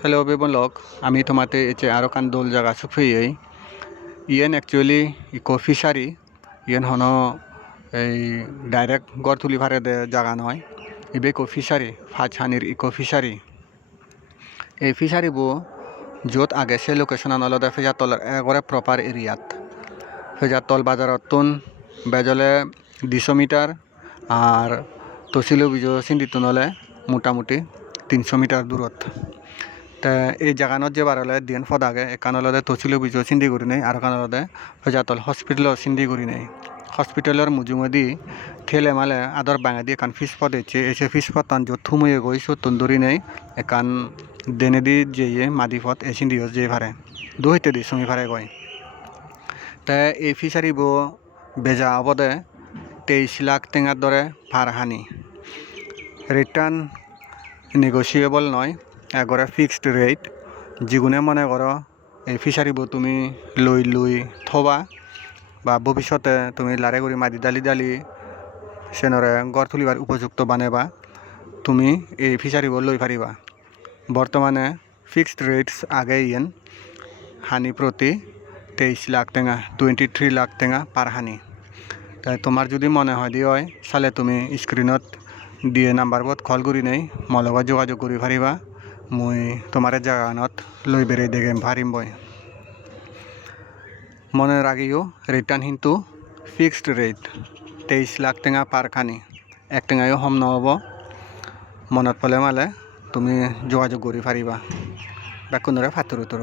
Hello, Bebonlok. Ami tomate eche arokan dol jaga sufiyei. Ien actually eco fishery. Ien hono এই direct গড় তুলি ভারে দে জায়গা নয় ইবে ইকো ফিশারি ফাছানির ইকো ফিশারি এই ফিশারি বো যত আগে সে লোকেশন আনলদে ফেজাতল এগরে প্রপার এরিয়াত ফেজাতল বাজারতুন বেজলে 200 মিটার আর তসিল বিজো সিন্দিতুন হলে মোটামুটি 300 মিটার দূরত তা এই জায়গানত যে বারলে দিন ফদাগে একানলদে তসিল বিজো সিন্দি করি নেই আর কানলদে ফেজাতল হসপিটাল সিন্দি করি নেই হসপিটালের মুজুমদি ঠেলে মালে আদর বাঙা দিয়ে এখান ফিস পদ এসে ফিস পতান যো থুমুয়ে গই সো তন্দুরি নেই এখান দেনে দি যেয়ে মাদি পথ এসিন দিও যে ভারে দুইতে দি সমি ভারে গয় তা এই ফিশারি বো বেজা অবদে 23 লাখ টেঙার দরে ফারহানি রিটার্ন নেগোসিয়েবল নয় একবারে ফিক্সড রেট যেগুনে মনে করো এই ফিশারি বো তুমি লই থবা বা ভবিষ্যতে তুমি লারে করি মাদি দালি সেনরে গড় তুলিবার উপযুক্ত বানেবা তুমি এই ফিশারি বল লই পারিবা বর্তমানে ফিক্সড রেটস আগে ইয়েন হানি প্রতি 23 লাখ টেঙা 23 লাখ টেঙা পার হানি তাই তোমার যদি মনে হয় দিয়ে হয় সালে তুমি স্ক্রিনত দিয়ে নাম্বার বোধ কল করি নেই মলগত যোগাযোগ করি পারিবা মুই তোমার জায়গানত লই বেড়ে দেখে পারিম বই মনে রাখিও রিটার্ন কিন্তু ফিক্সড রেট 23 লাখ টেঙা পার খানি এক টেঙায়ও হম নহব মনত পলে মালে তুমি যোগাযোগ করি পারিবা বেকুনরে ফাতুর উতর